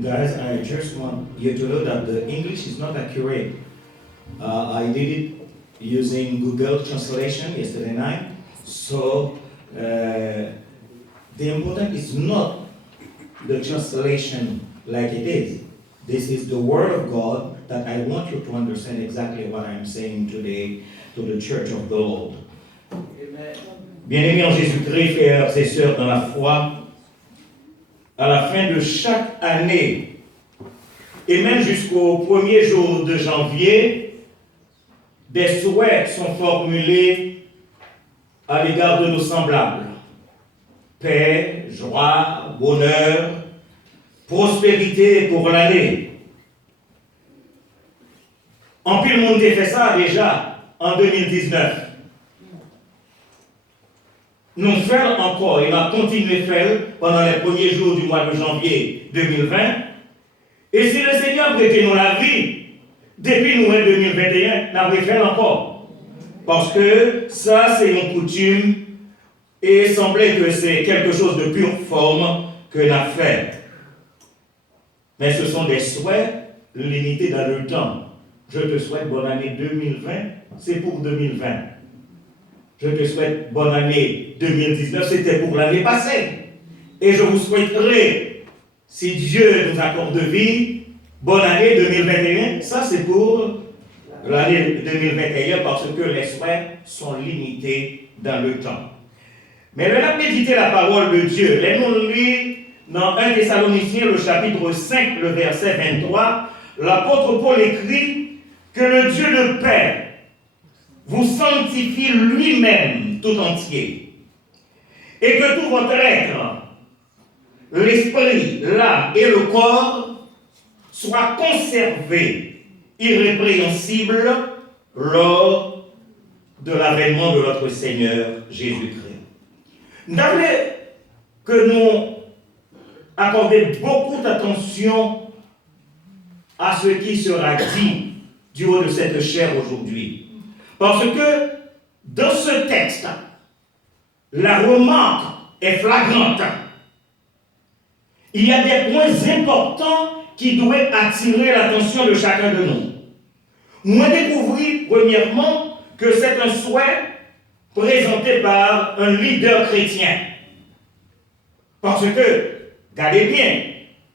Guys, I just want you to know that the English is not accurate. I did it using Google Translation yesterday night. So the important is not the translation like it is. This is the Word of God that I want you to understand exactly what I'm saying today to the Church of the Lord. Bien-aimés en Jésus-Christ, frères et sœurs dans la foi, à la fin de chaque année, et même jusqu'au premier jour de janvier, des souhaits sont formulés à l'égard de nos semblables. Paix, joie, bonheur, prospérité pour l'année. En pile monde a fait ça déjà en 2019. Nous faisons encore, et va continuer à faire pendant les premiers jours du mois de janvier 2020. Et si le Seigneur prête nous la vie, depuis nous 2021, nous avons fait encore. Parce que ça, c'est une coutume, et il semblait que c'est quelque chose de pure forme que nous avons fait. Mais ce sont des souhaits limités dans le temps. Je te souhaite bonne année 2020, c'est pour 2020. Je te souhaite bonne année 2019, c'était pour l'année passée. Et je vous souhaiterai, si Dieu nous accorde vie, bonne année 2021. Ça, c'est pour l'année 2021 parce que les souhaits sont limités dans le temps. Mais le méditer la parole de Dieu, les nous lit dans 1 Thessaloniciens, le chapitre 5, le verset 23, l'apôtre Paul écrit que le Dieu de paix vous sanctifie lui-même tout entier, et que tout votre être, l'esprit, l'âme et le corps soient conservés irrépréhensibles lors de l'avènement de notre Seigneur Jésus-Christ. D'après que nous accorder beaucoup d'attention à ce qui sera dit du haut de cette chair aujourd'hui. Parce que dans ce texte, la remarque est flagrante. Il y a des points importants qui doivent attirer l'attention de chacun de nous. Moi, découvrir premièrement que c'est un souhait présenté par un leader chrétien. Parce que, regardez bien,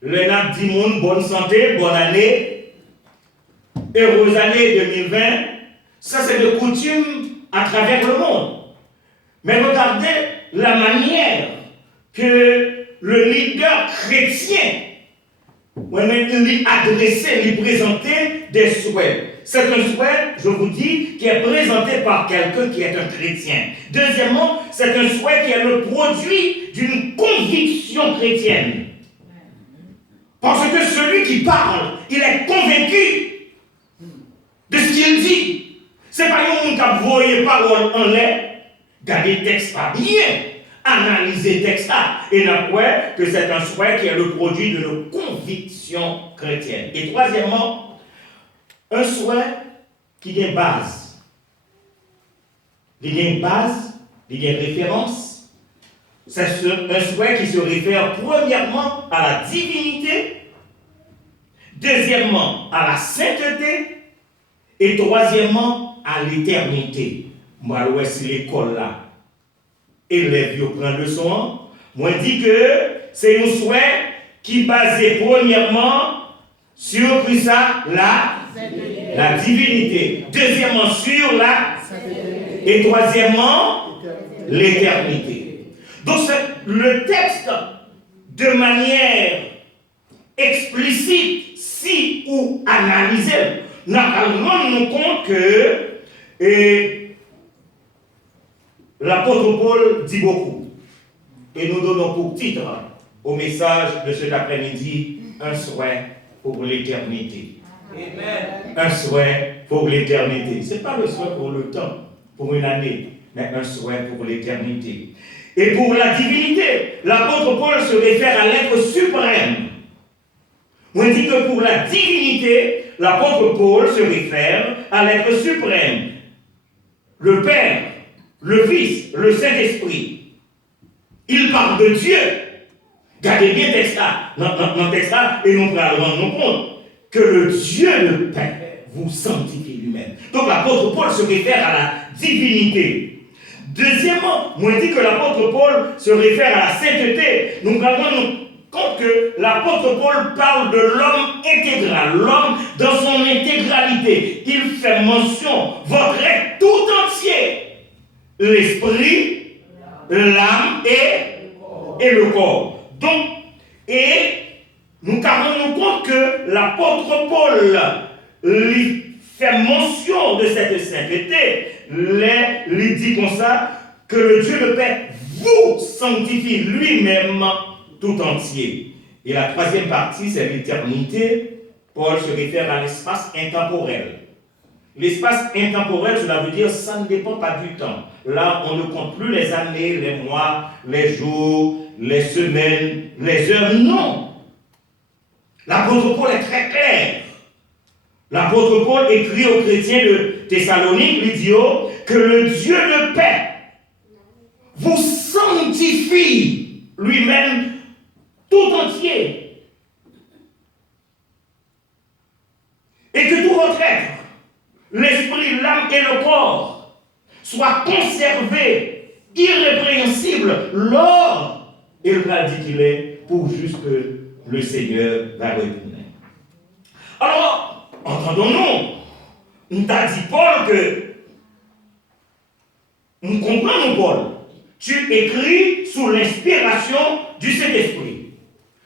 le NAP dit monde, bonne santé, bonne année, heureuse année 2020, ça c'est de coutume à travers le monde. Mais regardez la manière que le leader chrétien lui adressait, lui présentait des souhaits. C'est un souhait, je vous dis, qui est présenté par quelqu'un qui est un chrétien. Deuxièmement, c'est un souhait qui est le produit d'une conviction chrétienne. Parce que celui qui parle, il est convaincu de ce qu'il dit. C'est pas un monde qui a voyé parole en l'air. Gardez le texte pas bien. Analysez le texte là. Et n'a pas que c'est un souhait qui est le produit de nos convictions chrétiennes. Et troisièmement, un souhait qui a une base. Il y a une base, il y a une référence. C'est un souhait qui se réfère premièrement à la divinité, deuxièmement à la sainteté, et troisièmement à l'éternité. Moi, c'est l'école là. Élève, yo prend le son. Moi, dis que c'est un souhait qui est basé premièrement sur ça, la divinité. Deuxièmement, sur la et troisièmement, l'éternité. Donc, le texte, de manière explicite, si ou analysée, nous rendons compte que l'apôtre Paul dit beaucoup. Et nous donnons pour titre au message de cet après-midi un souhait pour l'éternité. Amen. Un souhait pour l'éternité. Ce n'est pas le souhait pour le temps, pour une année, mais un souhait pour l'éternité. Et pour la divinité, l'apôtre Paul se réfère à l'être suprême. On dit que pour la divinité, l'apôtre Paul se réfère à l'être suprême. Le Père, le Fils, le Saint-Esprit. Il parle de Dieu. Gardez bien le texte là, dans le texte là, et nous pourrons rendre compte que le Dieu le Père vous sanctifie lui-même. Donc l'apôtre Paul se réfère à la divinité. Deuxièmement, moi dit que l'apôtre Paul se réfère à la sainteté. Nous prenons compte que l'apôtre Paul parle de l'homme intégral, l'homme dans son intégralité. Il fait mention, votre être tout entier, l'esprit, l'âme et le corps. Donc, et nous rendons compte que l'apôtre Paul lui fait mention de cette sainteté, lui dit comme ça, que le Dieu le Père vous sanctifie lui-même tout entier. Et la troisième partie, c'est l'éternité. Paul se réfère à l'espace intemporel. L'espace intemporel, cela veut dire ça ne dépend pas du temps. Là, on ne compte plus les années, les mois, les jours, les semaines, les heures. Non. L'apôtre Paul est très clair. L'apôtre Paul écrit aux chrétiens de Thessalonique, lui dit que le Dieu de paix vous sanctifie lui-même tout entier. Et que tout votre être, l'esprit, l'âme et le corps soient conservés, irrépréhensibles, lors, et le cas dit qu'il est, pour juste que le Seigneur va retourner. Alors, entendons-nous, nous t'a dit Paul que nous comprenons Paul. Tu écris sous l'inspiration du Saint-Esprit.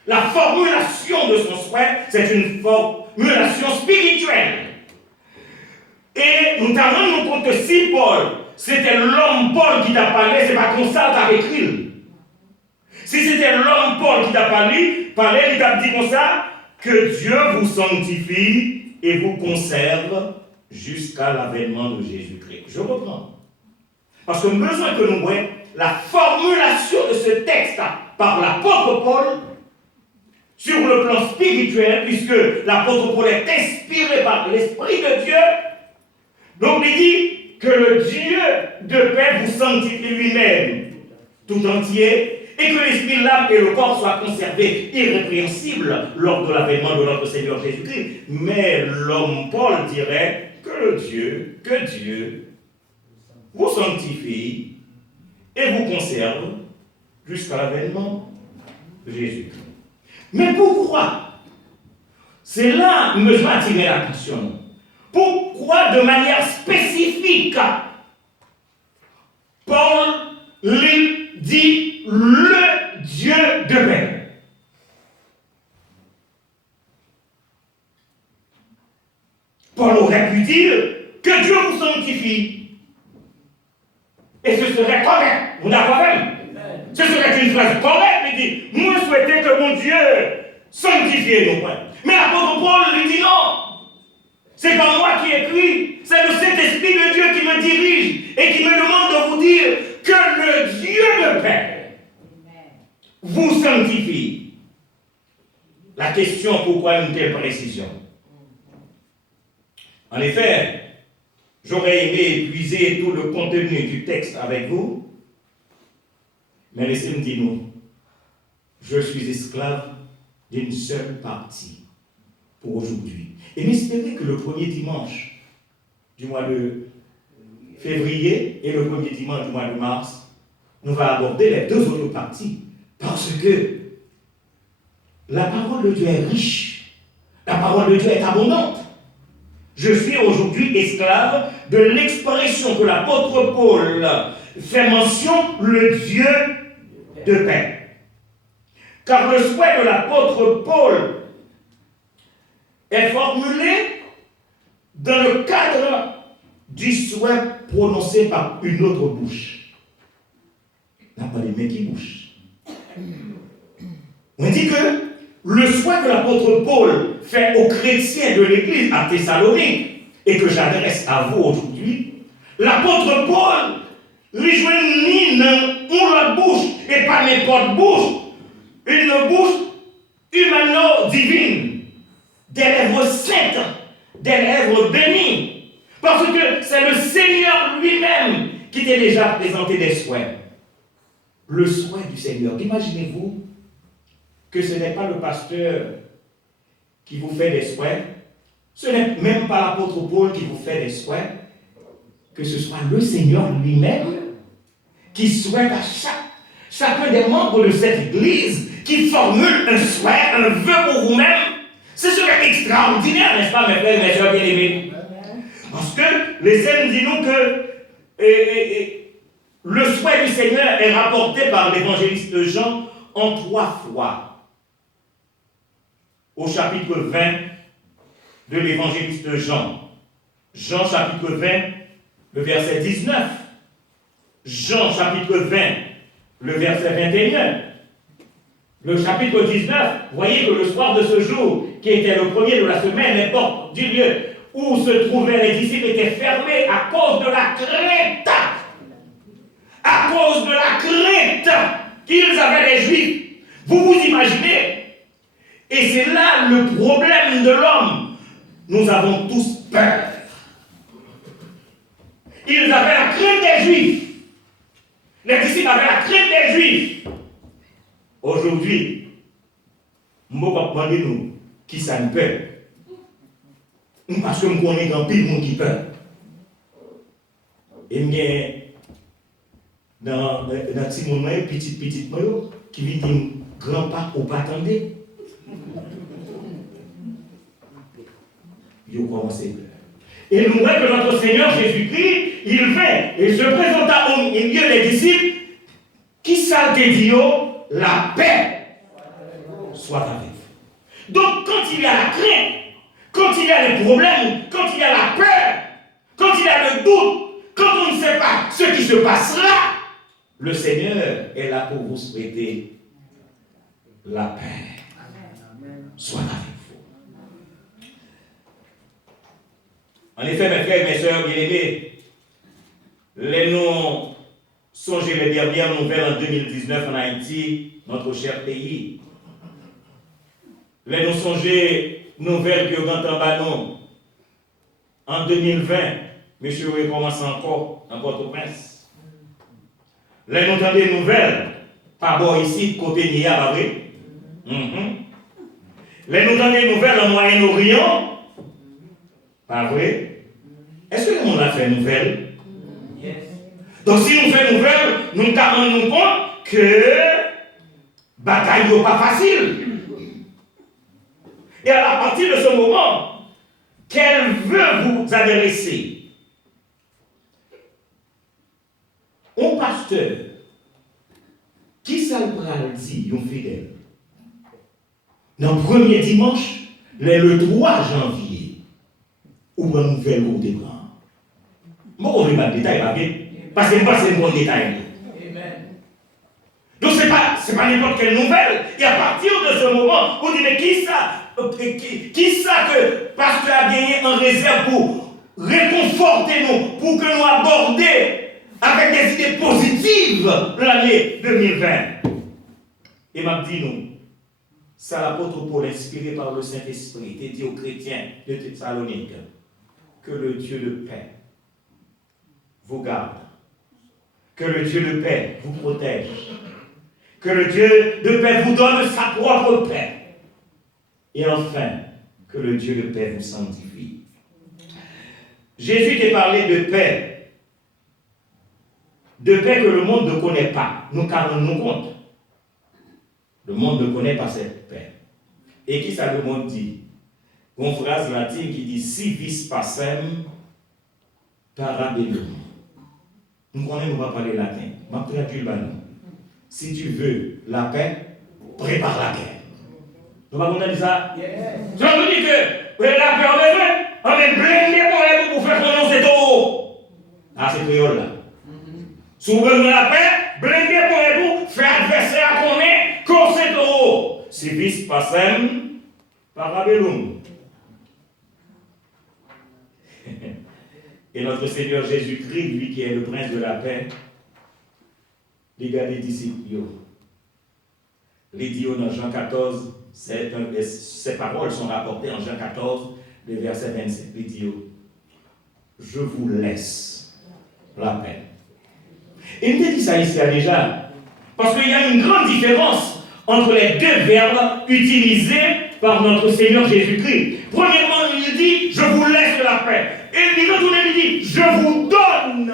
La formulation de son souhait, c'est une formulation spirituelle. Et nous t'en rendons compte que si Paul, c'était l'homme Paul qui t'a parlé, c'est pas comme ça qu'il t'a écrit. Si c'était l'homme Paul qui t'a parlé, il t'a dit comme ça, que Dieu vous sanctifie et vous conserve jusqu'à l'avènement de Jésus-Christ. Je reprends. Parce que besoin que nous voyons la formulation de ce texte par l'apôtre Paul sur le plan spirituel, puisque l'apôtre Paul est inspiré par l'Esprit de Dieu. Donc il dit que le Dieu de paix vous sanctifie lui-même tout entier, et que l'esprit, l'âme et le corps soient conservés irrépréhensibles lors de l'avènement de notre Seigneur Jésus-Christ. Mais l'homme Paul dirait que Dieu vous sanctifie et vous conserve jusqu'à l'avènement de Jésus-Christ. Mais pourquoi? C'est là que je veux attirer l'attention. Pourquoi de manière spécifique Paul lui dit le Dieu de paix? Paul aurait pu dire que Dieu vous sanctifie. Et ce serait correct. Vous n'avez pas même. Ce serait une phrase correcte. Il dit, moi souhaitez que mon Dieu sanctifie nos points. Mais l'apôtre Paul lui dit non. C'est pas moi qui écris, c'est le Saint-Esprit de Dieu qui me dirige et qui me demande de vous dire que le Dieu de paix vous sanctifie. La question, pourquoi une telle précision? En effet, j'aurais aimé épuiser tout le contenu du texte avec vous, mais laissez-moi dire nous, je suis esclave d'une seule partie pour aujourd'hui. Et m'espérez que le premier dimanche du mois de février et le premier dimanche du mois de mars, nous allons aborder les deux autres parties. Parce que la parole de Dieu est riche. La parole de Dieu est abondante. Je suis aujourd'hui esclave de l'expression que l'apôtre Paul fait mention, le Dieu de paix. Car le souhait de l'apôtre Paul est formulé dans le cadre du souhait prononcé par une autre bouche. N'a pas les mains qui bouchent. On dit que le souhait que l'apôtre Paul fait aux chrétiens de l'église à Thessalonique et que j'adresse à vous aujourd'hui, l'apôtre Paul lui joignit une bouche et pas n'importe bouche, une bouche humano-divine. Des lèvres saintes, des lèvres bénies. Parce que c'est le Seigneur lui-même qui t'a déjà présenté des souhaits. Le souhait du Seigneur. Imaginez-vous que ce n'est pas le pasteur qui vous fait des souhaits, ce n'est même pas l'apôtre Paul qui vous fait des souhaits, que ce soit le Seigneur lui-même qui souhaite à chacun des membres de cette église qui formule un souhait, un vœu pour vous-même. C'est ce qui est extraordinaire, n'est-ce pas, mes frères et mes soeurs bien-aimés? Parce que les saints nous disent que le souhait du Seigneur est rapporté par l'évangéliste Jean en 3 fois. Au chapitre 20 de l'évangéliste Jean. Jean chapitre 20, le verset 19. Jean chapitre 20, le verset 21. Le chapitre 19, voyez que le soir de ce jour, qui était le premier de la semaine, les portes du lieu où se trouvaient les disciples étaient fermées à cause de la crainte. À cause de la crainte qu'ils avaient les Juifs. Vous vous imaginez? Et c'est là le problème de l'homme. Nous avons tous peur. Ils avaient la crainte des Juifs. Les disciples avaient la crainte des Juifs. Aujourd'hui, je vais demander nous qui ça nous peur. Parce que nous connaissons un pile monde qui peur. Et dans petit monde, petit monde, qui vit dire grand-papa ou pas attendre. Ils ont commencé. Et nous voyons que notre Seigneur Jésus-Christ, il vint et se présenta au milieu des disciples. Qui ça te dit? La paix soit avec vous. Donc, quand il y a la crainte, quand il y a les problèmes, quand il y a la peur, quand il y a le doute, quand on ne sait pas ce qui se passera, le Seigneur est là pour vous souhaiter la paix soit avec vous. En effet, mes frères et mes sœurs bien-aimés, les noms songez les dernières nouvelles en 2019 en Haïti, notre cher pays. Les nous songez nouvelles que grand en en 2020, monsieur recommence encore en Port-au-Prince. Les nous entendez des nouvelles, pas bon ici, côté Nia, pas vrai? Les nous entendez des nouvelles en Moyen-Orient, pas vrai? Est-ce que le monde a fait nouvelles? Yes. Donc si nous faisons nouvelles, nous nous rendons compte que la bataille n'est pas facile. Et à partir de ce moment, qu'elle veut vous adresser? Un pasteur, qui ça le dit, un fidèle? Dans le premier dimanche, le 3 janvier, ou une nouvelle au départ. Moi, on ne va pas de détail, pas bien. Parce que c'est un bon détail. Donc, ce n'est pas n'importe quelle nouvelle. Et à partir de ce moment, on dit, mais qui ça que pasteur a gagné en réserve pour réconforter nous, pour que nous abordions avec des idées positives l'année 2020? Et m'a dit nous, ça l'apôtre Paul, inspiré par le Saint-Esprit, était dit aux chrétiens de Thessalonique que le Dieu de paix vous garde, que le Dieu de paix vous protège, que le Dieu de paix vous donne sa propre paix, et enfin, que le Dieu de paix vous sanctifie. Jésus t'a parlé de paix que le monde ne connaît pas. Nous rendons-nous compte. Le monde ne connaît pas cette paix. Et qui ça le monde dit? Une phrase latine qui dit si vis pacem parabellum. Nous connaissons, nous ne va pas parler latin. Je vais traduire le nom. Si tu veux la paix, prépare la guerre. Nous ne va pas dire ça? Ça veut dire que la paix, on est blindé pour faire prononcer tout. Ah, c'est créole là. Si vous voulez la paix, blindé pour faire adversaire à connaître, corser tout. Si vis pacem parabellum. Et notre Seigneur Jésus-Christ, lui qui est le prince de la paix, les gars des disciples, les dit dans Jean 14, ces paroles sont rapportées en Jean 14, le verset 27. Les dit, je vous laisse la paix. Et il me dit ça ici déjà, parce qu'il y a une grande différence entre les deux verbes utilisés par notre Seigneur Jésus-Christ. Premièrement, il dit, je vous laisse la paix. Et il retourne et il dit, je vous donne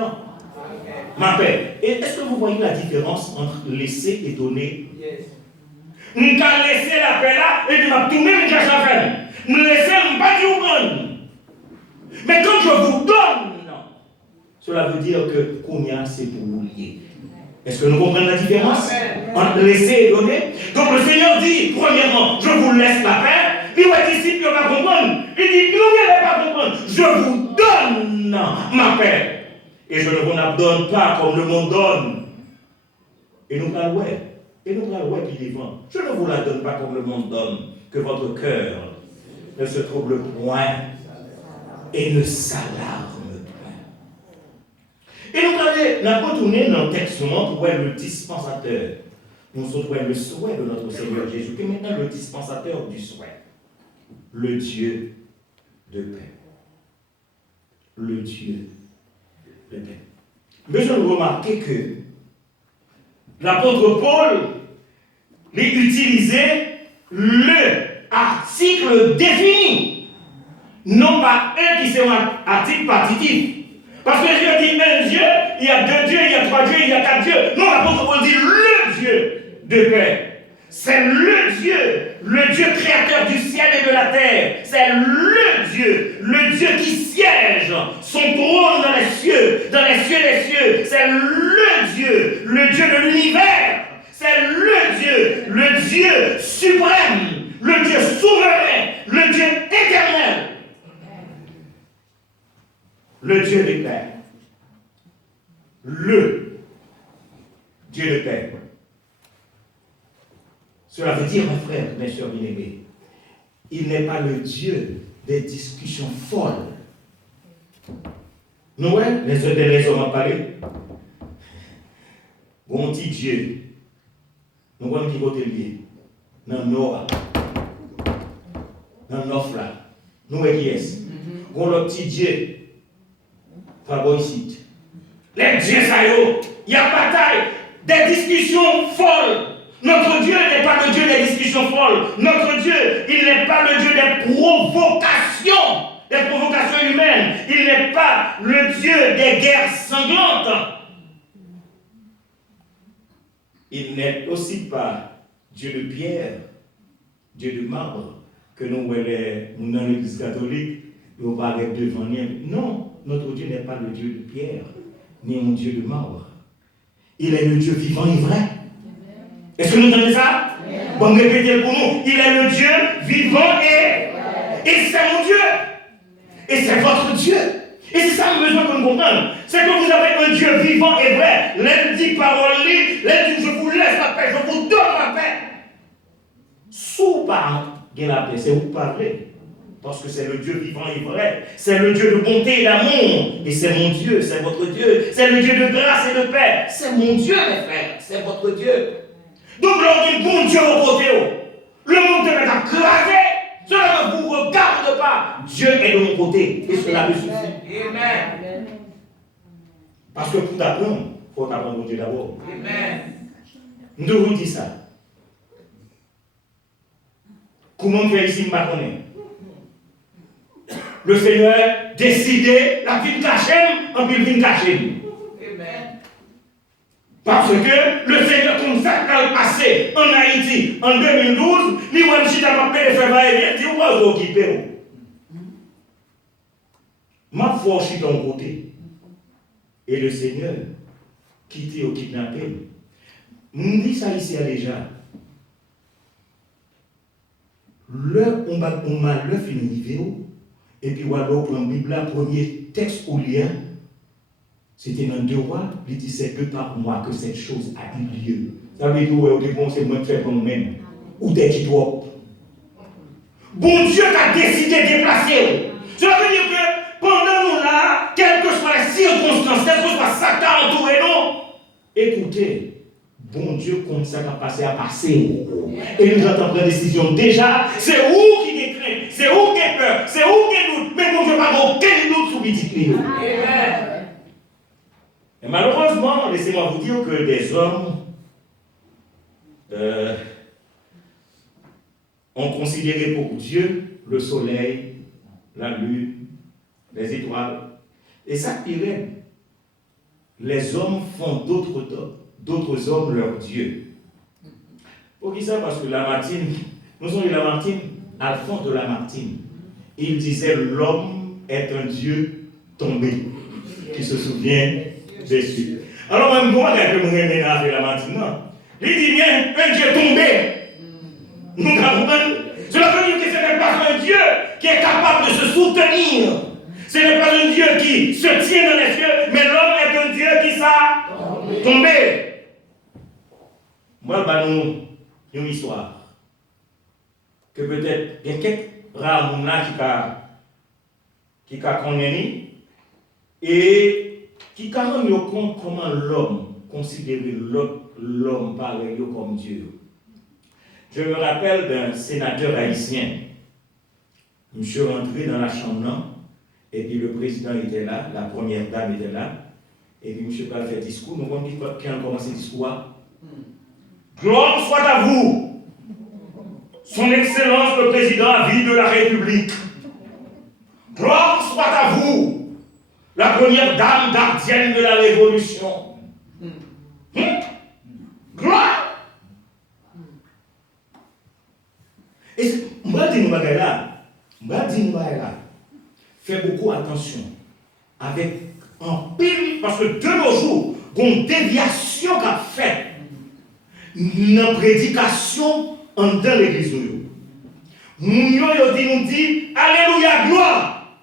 ma paix. Et est-ce que vous voyez la différence entre laisser et donner? Je vais laisser la paix là, et puis je vais tourner et je vais faire. Je vais laisser, je ne vais pas dire. Mais quand je vous donne, cela veut dire que Kounia, c'est pour vous lier. Est-ce que nous comprenons la différence entre laisser et donner? Donc le Seigneur dit, premièrement, je vous laisse la paix. Puis les disciples ne vont pas comprendre. Il dit, nous n'allez pas comprendre. Je vous donne ma paix. Et je ne vous la donne pas comme le monde donne. Et nous parlons, puis vivant. Je ne vous la donne pas comme le monde donne. Que votre cœur ne se trouble point et ne s'alarme point. Et nous allons retourner dans le texte pour voir le dispensateur. Nous avons le souhait de notre Seigneur Jésus. Et maintenant le dispensateur du souhait. Le Dieu de paix. Le Dieu de paix. Mais je remarquer que l'apôtre Paul a utilisé le article défini, non pas un qui c'est un article partitif. Parce que Dieu dit un Dieu, il y a deux dieux, il y a trois dieux, il y a quatre dieux. Non, l'apôtre Paul dit le Dieu de paix. C'est le Dieu créateur du ciel et de la terre. C'est le Dieu qui siège son trône dans les cieux des cieux. C'est le Dieu de l'univers. C'est le Dieu suprême, le Dieu souverain, le Dieu éternel. Le Dieu de paix. Le Dieu de paix. Cela veut dire, mes frères, mes sœurs bien-aimés, il n'est pas le Dieu des discussions folles. Nous, les hommes ont parlé. Bon petit Dieu, nous voyons qui côté lié. Dans Noah, dans Nofla, nous voyons qui est-ce. Bon le petit Dieu, ici. Les dieux, ça y est, il y a bataille, des discussions folles. Notre Dieu n'est pas le Dieu des discussions folles. Notre Dieu, il n'est pas le Dieu des provocations humaines. Il n'est pas le Dieu des guerres sanglantes. Il n'est aussi pas Dieu de pierre, Dieu de marbre, que nous voyons dans l'Église catholique, nous parlons devant nous. Non, notre Dieu n'est pas le Dieu de pierre, ni un Dieu de marbre. Il est le Dieu vivant et vrai. Est-ce que nous entendez ça? Bon, répétez pour nous. Il est le Dieu vivant et c'est mon Dieu. Et c'est votre Dieu. Et c'est ça le besoin que nous comprenions. C'est que vous avez un Dieu vivant et vrai. L'aide dit parole, l'aide dit je vous laisse la paix, je vous donne la paix. Sous par la paix, c'est vous parlez. Parce que c'est le Dieu vivant et vrai. C'est le Dieu de bonté et d'amour. Et c'est mon Dieu, c'est votre Dieu. C'est le Dieu de grâce et de paix. C'est mon Dieu, mes frères. C'est votre Dieu. Donc, lorsqu'il y a un bon Dieu au côté, le monde est à craser. Cela ne vous regarde pas. Dieu est de mon côté. Et cela me suffit. Amen. Parce que pour t'apprendre, il faut t'apprendre au Dieu d'abord. Amen. Nous vous disons ça. Comment faire ici, je ne connais pas. Le Seigneur décidé, la vie cachée, en plus vie cachée. Parce que le Seigneur, comme ça, a passé en Haïti en 2012, lui-même, si tu n'as pas payé le faire, il dit, où va-t-il occuper? Ma foi, je suis de ton côté. Et le Seigneur, qui t'a kidnappé, nous dit ça ici déjà. On m'a fait une vidéo, et puis on va prendre la Bible, le premier texte au lien. C'était dans 2 rois, il dit c'est 2 par mois que cette chose a eu lieu. Ça veut dire que c'est moi qui fais comme même. Ou des qui trop. Bon Dieu a décidé de déplacer. Cela veut dire que pendant nous là, quelles que soient les circonstances, quel que soit Satan entouré nous, écoutez, bon Dieu comme ça va passer à passer. Et nous attendons la décision. Déjà, c'est où qui décrète, c'est où qui a peur, c'est où qui doute, mais bon Dieu n'a pas aucun doute sur petit. Amen. Et malheureusement, laissez-moi vous dire que des hommes ont considéré pour Dieu le soleil, la lune, les étoiles. Et ça, pire, les hommes font d'autres hommes leur Dieu. Pour qui ça? Parce que Lamartine, nous sommes Lamartine, Alphonse de Lamartine, il disait l'homme est un Dieu tombé, qui se souvient des cieux. Alors, même moi, quand je me remets à Lamartine, non. Il dit bien, un Dieu tombé. Nous comprenons. Cela veut dire que ce n'est pas un Dieu qui est capable de se soutenir. Ce n'est pas un Dieu qui se tient dans les cieux, mais l'homme est un Dieu qui s'est tombé. Moi, je vais nous une histoire. Que peut-être, il y a quelques rares gens qui connaissent et qui se rendent compte comment l'homme considère l'homme pareil comme Dieu. Je me rappelle d'un sénateur haïtien. Monsieur rentré dans la chambre, et puis le président était là, la première dame était là, et puis monsieur pas fait discours. Nous avons dit quand on commence le discours. Gloire soit à vous, Son Excellence le Président à vie de la République. Gloire soit à vous, la première dame gardienne de la Révolution. Gloire. Et moi, je dis fais beaucoup attention avec un pile, parce que de nos jours, il y a une déviation qu'a fait une prédication en dans l'église. Nous dit Alléluia, gloire.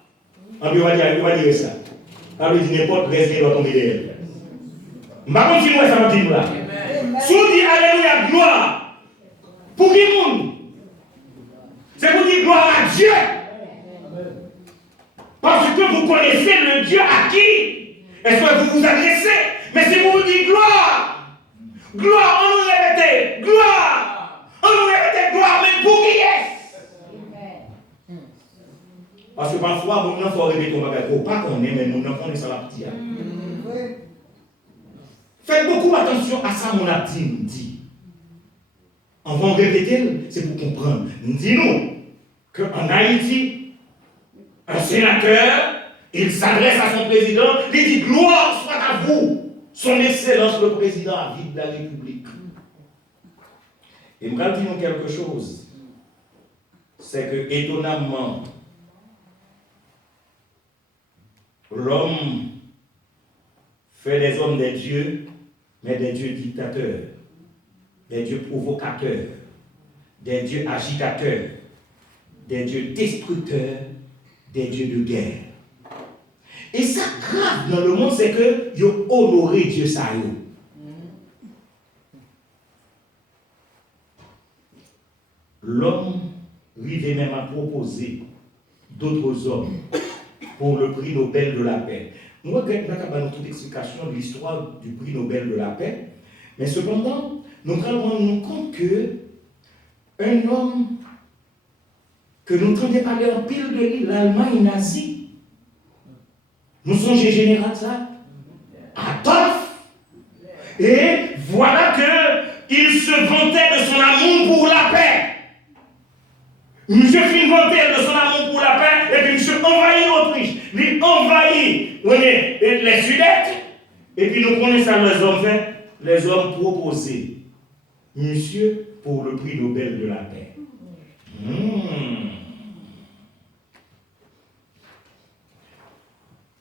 On va dire ça. On va dire n'importe reste doit tomber derrière. Je vais continuer ça va dire là. Si on dit Alléluia, gloire, pour qui monde? C'est pour dire gloire à Dieu. Parce que vous connaissez le Dieu à qui est-ce que vous vous adressez. Mais si vous vous dites gloire, gloire, on nous répète, gloire, on nous répète gloire, mais pour qui est-ce? Parce que parfois, mon enfant répète ton bagage, il ne faut pas qu'on ait, mais mon enfant est sur la petite. Faites beaucoup attention à ça, mon abdi nous dit. On va répéter, c'est pour comprendre. Dis-nous qu'en Haïti, un sénateur, il s'adresse à son président, il dit gloire soit à vous, son Excellence le Président à vie de la République. Et je vais dire quelque chose. C'est que, étonnamment, l'homme fait des hommes des dieux, mais des dieux dictateurs, des dieux provocateurs, des dieux agitateurs, des dieux destructeurs, des dieux de guerre. Et ça grave dans le monde, c'est que ils ont honoré Dieu ça. L'homme arrivait même à proposer d'autres hommes pour le prix Nobel de la paix. Nous avons toute explication de l'histoire du prix Nobel de la paix, mais cependant, nous rendons compte que un homme que nous entendons parler en pile de l'Allemagne nazie, nous songez général ça, Adolphe, et voilà qu'il se vantait de son amour pour la paix. Monsieur fit vanter de son amour pour la paix, et puis monsieur envahit l'Autriche, il envahit les Sudètes, et puis nous connaissons ça, les hommes proposés. Monsieur pour le prix Nobel de la paix.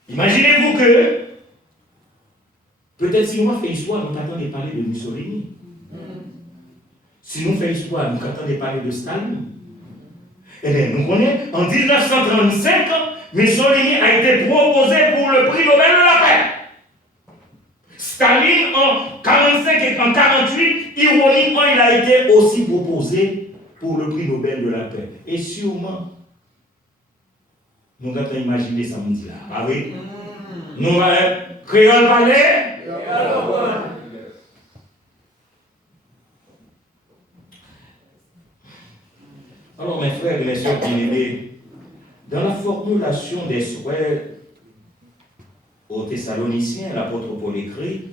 Imaginez-vous que, peut-être si nous faisons histoire, nous attendons de parler de Mussolini. Si nous faisons histoire, nous attendons de parler de Staline. Eh bien, nous connaissons, en 1935, Mussolini a été proposé pour le prix Nobel de la paix. Staline, en 1945 et en 1948, ironiquement, il a été aussi proposé pour le prix Nobel de la paix. Et sûrement, nous allons imaginer ça samedi là. Ah oui? Nous allons créole parler. Alors, mes frères et mes sœurs bien-aimés, dans la formulation des souhaits aux Thessaloniciens, l'apôtre Paul écrit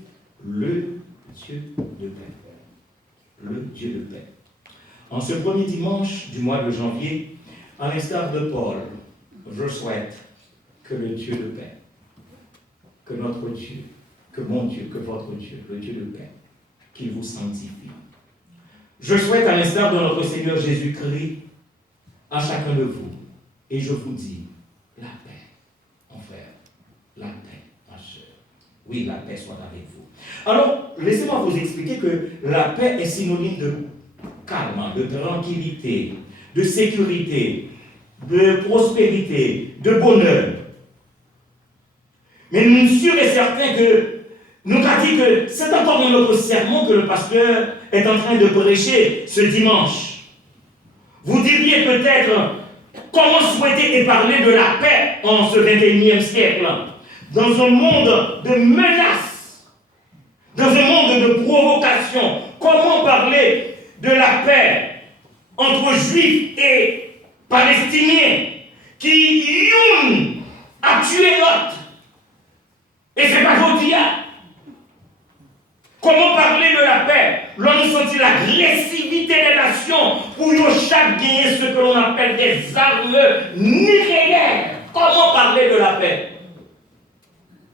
le Dieu de paix. Le Dieu de paix. En ce premier dimanche du mois de janvier, à l'instar de Paul, je souhaite que le Dieu de paix, que notre Dieu, que mon Dieu, que votre Dieu, le Dieu de paix, qu'il vous sanctifie. Je souhaite, à l'instar de notre Seigneur Jésus-Christ, à chacun de vous, et je vous dis, la paix, mon frère, la paix, ma soeur. Oui, la paix soit avec vous. Alors, laissez-moi vous expliquer que la paix est synonyme de calme, de tranquillité, de sécurité, de prospérité, de bonheur. Mais nous sommes sûrs et certains que nous avons dit que c'est encore dans notre sermon que le pasteur est en train de prêcher ce dimanche. Vous diriez peut-être comment souhaiter et parler de la paix en ce 21e siècle, dans un monde de menaces, dans un monde de provocation. Comment parler de la paix entre juifs et palestiniens qui l'un a tué l'autre? Et c'est pas Jodia. Comment parler de la paix? L'on nous sentit l'agressivité des nations pour chaque gagner ce que l'on appelle des armes nucléaires. Comment parler de la paix?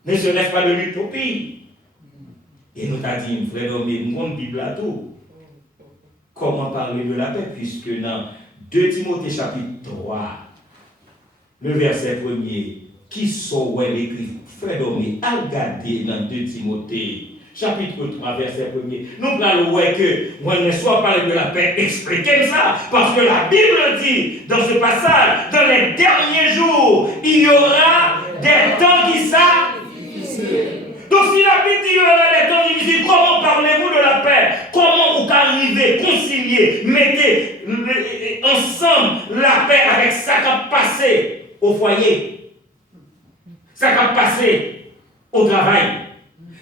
Ne serait-ce pas de l'utopie? Et nous t'a dit, frère, mon Bible à tout. Comment parler de la paix? Puisque dans 2 Timothée chapitre 3, le verset 1er, qui sont l'écrit, frère, regardez dans 2 Timothée chapitre 3, verset 1er. Nous parlons que on ne soit parlé de la paix, expliquez ça, parce que la Bible dit dans ce passage, dans les derniers jours, il y aura des temps qui difficiles. Donc si la Bible dit qu'il y aura des temps difficiles, comment parlez-vous de la paix? Comment vous arrivez, concilier, mettez ensemble la paix avec ça qui a passé au foyer, ça qui a passé au travail,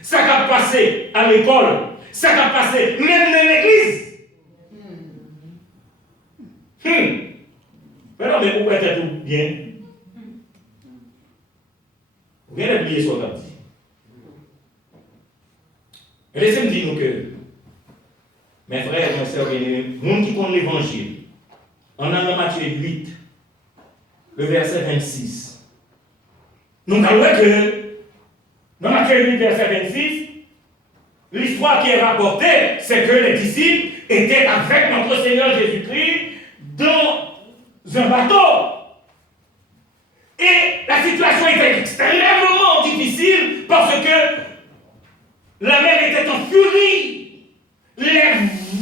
ça qui a passé à l'école, ça qui a passé même dans l'église. Mais non, mais pourquoi est-ce tout bien? Vous venez d'oublier ce qu'on a dit. Laissez-moi dire que, mes frères, mes sœurs, les gens qui connaissent l'évangile, en allant Matthieu 8, le verset 26, nous avons que, dans Matthieu 8, verset 26, l'histoire qui est rapportée, c'est que les disciples étaient avec notre Seigneur Jésus-Christ dans un bateau. Et la situation était extrêmement difficile parce que la mer était en furie. Les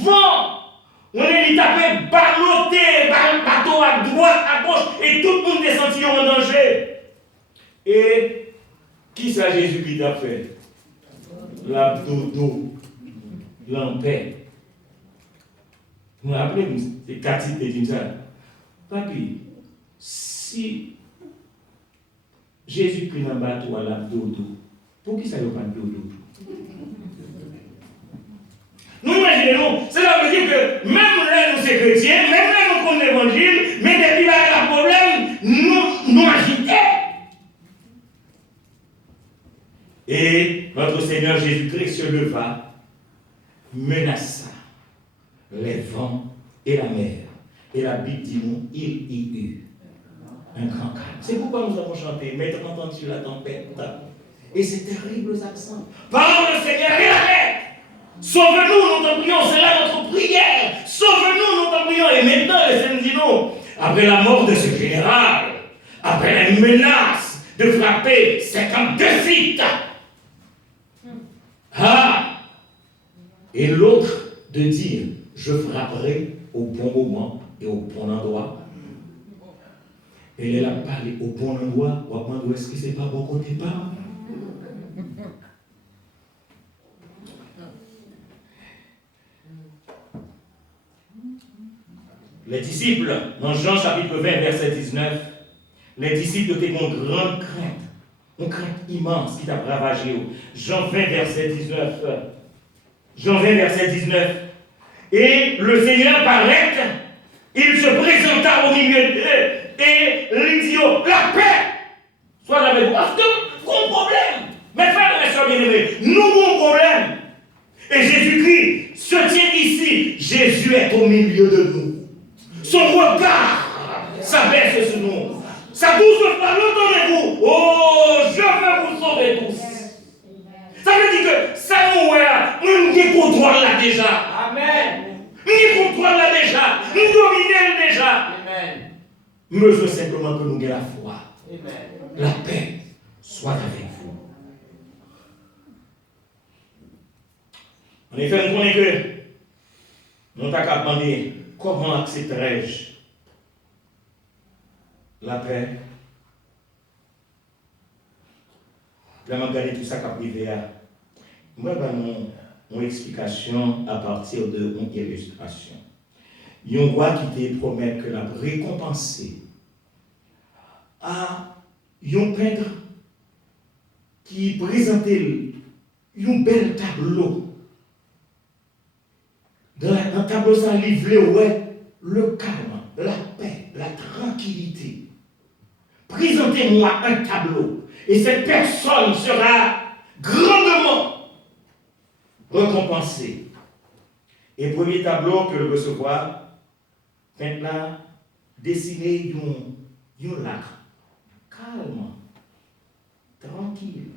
vents, on est tapé, ballotté, bateau à droite, à gauche, et tout le monde est senti en danger. Et qui ça Jésus-Christ a fait? L'abdodo, l'empêche. Vous vous rappelez, c'est Cathy qui dit ça. Papi, si Jésus prit un bateau à l'abdodo, pour qui ça n'y a pas de dodo? Nous imaginons, cela veut dire que même là nous sommes chrétiens, même là nous connaissons l'évangile, mais depuis là il y a un problème, nous agitons. Et notre Seigneur Jésus-Christ se leva, menaça les vents et la mer. Et la Bible dit nous, il y eut un grand calme. C'est pourquoi nous avons chanté, mettre entendu la tempête. Et ces terribles accents. Parle le Seigneur et l'arrête. Sauve-nous, nous t'en prions, c'est là notre prière. Sauve-nous, nous t'en prions. Et maintenant, laissez-nous dire nous, après la mort de ce général, après la menace de frapper 52 sites, et l'autre de dire, je frapperai au bon moment et au bon endroit. Et elle a parlé au bon endroit, où est-ce que c'est pas bon côté pas? Les disciples, dans Jean chapitre 20, verset 19, les disciples étaient une grande crainte, une crainte immense qui t'a ravagé. Jean 20, verset 19. Jean 20, verset 19. Et le Seigneur paraît, il se présenta au milieu d'eux et il dit, la paix soit avec vous. Parce que nous avons un problème. Mes frères et mes soeurs bien-aimés, nous avons un problème. Et Jésus-Christ se tient ici si Jésus est au milieu de nous. Son regard s'abaisse sur nous. Sa douce parole, entendez-vous? Oh, je veux vous sauver tous. Ça veut dire que ça nous contrôle là déjà. Amen. Nous contrôle là déjà. Nous dominons déjà. Amen. Je veux simplement que nous ayons la foi. Amen. La paix soit avec vous. En effet, nous connaissons que nous avons demandé comment accepterais-je la paix. Là, je regarde tout ça qui a privé. Moi, je mon explication à partir de mon illustration. Il y a un roi qui te promet que la récompenser à un peintre qui présentait un bel tableau. Dans un tableau, ça livre le calme, la paix, la tranquillité. Présentez-moi un tableau et cette personne sera grandement récompensée. Et le premier tableau que le recevoir, maintenant, dessiner un lac calme, tranquille.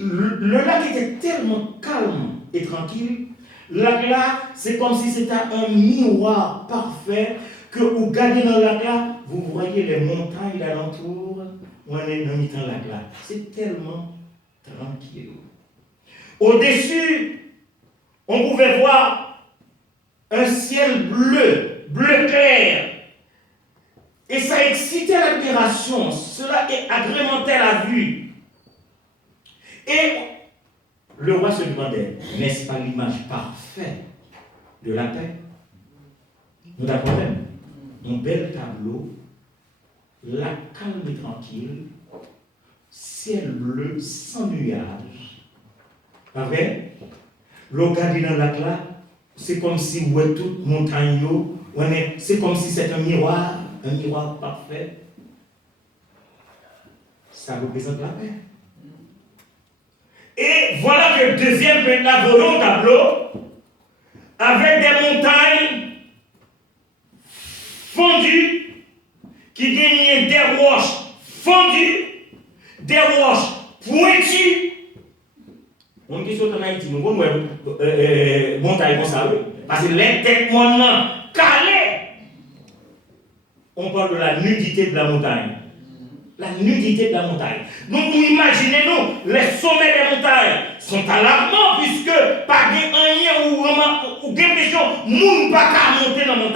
Le lac était tellement calme et tranquille. Le lac là, c'est comme si c'était un miroir parfait que vous regardez dans le lac là, vous voyez les montagnes d'alentour, on est dans le lac là. C'est tellement tranquille. Au-dessus, on pouvait voir un ciel bleu, bleu clair. Et ça excitait l'admiration, cela agrémentait la vue. Et le roi se demandait, n'est-ce pas l'image parfaite de la paix? Nous avons même un bel tableau, la calme et tranquille, ciel bleu sans nuages. Pas vrai? Le gardien dans le lac là, c'est comme si vous êtes toute montagne, c'est comme si c'était un miroir parfait. Ça représente la paix. Et voilà que le deuxième volon tableau, avec des montagnes fondues, qui gagnent des roches fondues, des roches pointues. On dit sur en Haïti, nous avons une montagne comme ça, parce que les têtes maintenant calées. On parle de la nudité de la montagne. La nudité de la montagne. Donc, imaginez-nous, les sommets des montagnes sont alarmants puisque pas de rien ou des questions, moun pas qu'à monter dans la montagne.